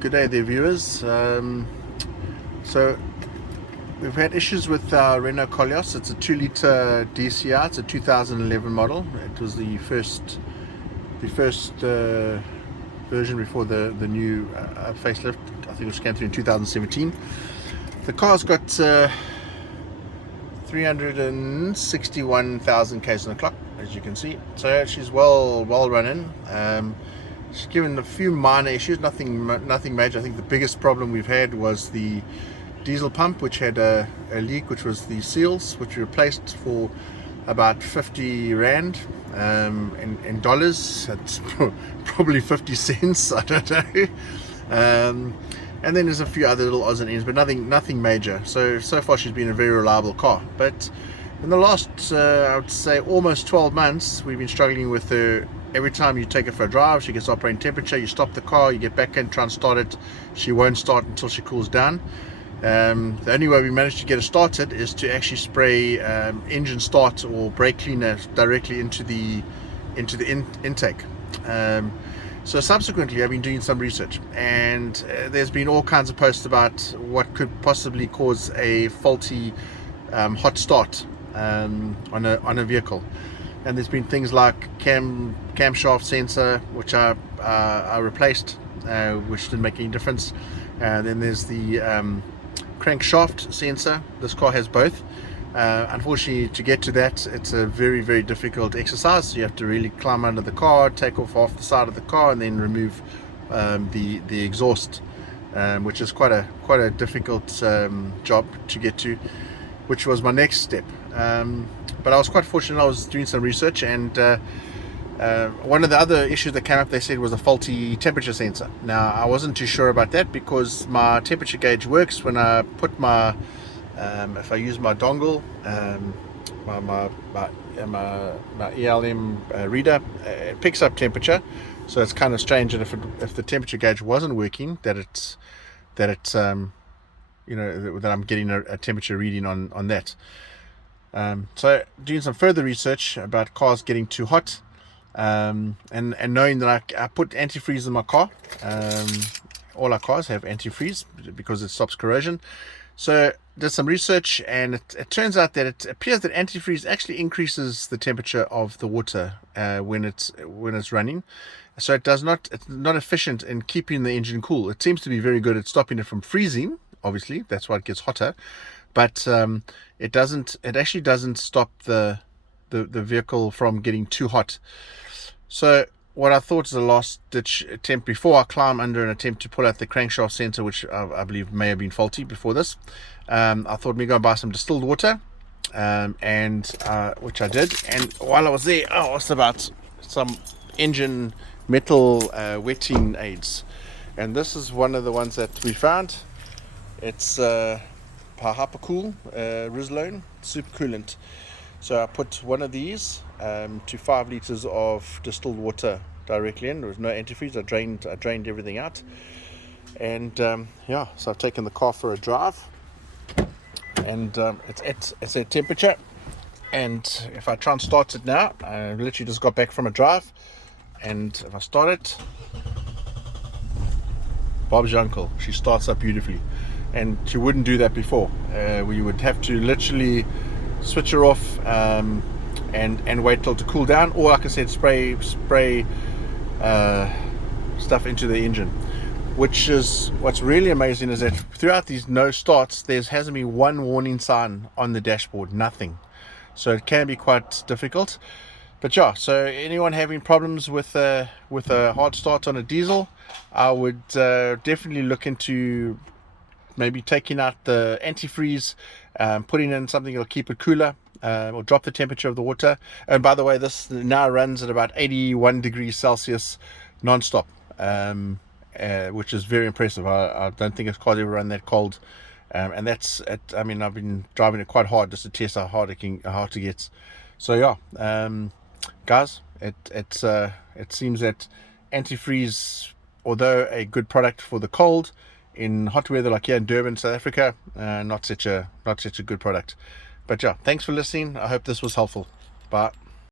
Good day there, viewers. So we've had issues with our Renault Koleos. It's a 2-litre DCI. It's a 2011 model. It was the first version before the new facelift. I think it came through in 2017. The car's got 361,000 k's on the clock, as you can see. So she's well running. She's given a few minor issues, nothing major. I think the biggest problem we've had was the diesel pump, which had a leak, which was the seals, which we replaced for about 50 Rand in dollars. That's probably 50 cents, I don't know. And then there's a few other little odds and ends, but nothing major. So far she's been a very reliable car. But in the last, I would say, almost 12 months, we've been struggling with her. Every time you take it for a drive, she gets operating temperature. You stop the car, you get back in, try and start it. She won't start until she cools down. The only way we managed to get it started is to actually spray engine start or brake cleaner directly into the intake. So subsequently, I've been doing some research, and there's been all kinds of posts about what could possibly cause a faulty hot start on a vehicle. And there's been things like camshaft sensor, which I replaced, which didn't make any difference. Then there's the crankshaft sensor. This car has both. Unfortunately, to get to that, it's a very difficult exercise. So you have to really climb under the car, take off the side of the car, and then remove the exhaust, which is quite a difficult job to get to, which was my next step. But I was quite fortunate. I was doing some research, and one of the other issues that came up, they said, was a faulty temperature sensor. Now, I wasn't too sure about that because my temperature gauge works when I put my if I use my dongle, my ELM reader, it picks up temperature. So it's kind of strange that if the temperature gauge wasn't working, that I'm getting a temperature reading on that. So doing some further research about cars getting too hot, and knowing that I put antifreeze in my car. All our cars have antifreeze because it stops corrosion. So did some research, and it turns out that it appears that antifreeze actually increases the temperature of the water when it's running. So it's not efficient in keeping the engine cool. It seems to be very good at stopping it from freezing. Obviously, that's why it gets hotter. But it actually doesn't stop the vehicle from getting too hot. So what I thought is a last ditch attempt, before I climb under and attempt to pull out the crankshaft sensor, which I believe may have been faulty before this, I thought maybe go and buy some distilled water, which I did. And while I was there, I asked about some engine metal wetting aids, and this is one of the ones that we found. It's Hypercool Rizlone super coolant. So I put one of these to 5 liters of distilled water directly in. There was no antifreeze. I drained everything out, and so I've taken the car for a drive, and it's at temperature. And if I try and start it now, I literally just got back from a drive, and if I start it, Bob's your uncle, she starts up beautifully. And she wouldn't do that before. We would have to literally switch her off and wait till to cool down, or like I said, spray stuff into the engine. Which is what's really amazing, is that throughout these no starts, there hasn't been one warning sign on the dashboard, nothing. So it can be quite difficult. But yeah, so anyone having problems with a hard start on a diesel, I would definitely look into maybe taking out the antifreeze, putting in something that'll keep it cooler, or drop the temperature of the water. And by the way, this now runs at about 81 degrees Celsius non-stop, which is very impressive. I don't think it's quite ever run that cold, and that's it. I mean, I've been driving it quite hard just to test how hard it gets. So yeah, guys, it seems that antifreeze, although a good product for the cold, in hot weather like here in Durban, South Africa, not such a good product. But yeah, thanks for listening. I hope this was helpful. Bye.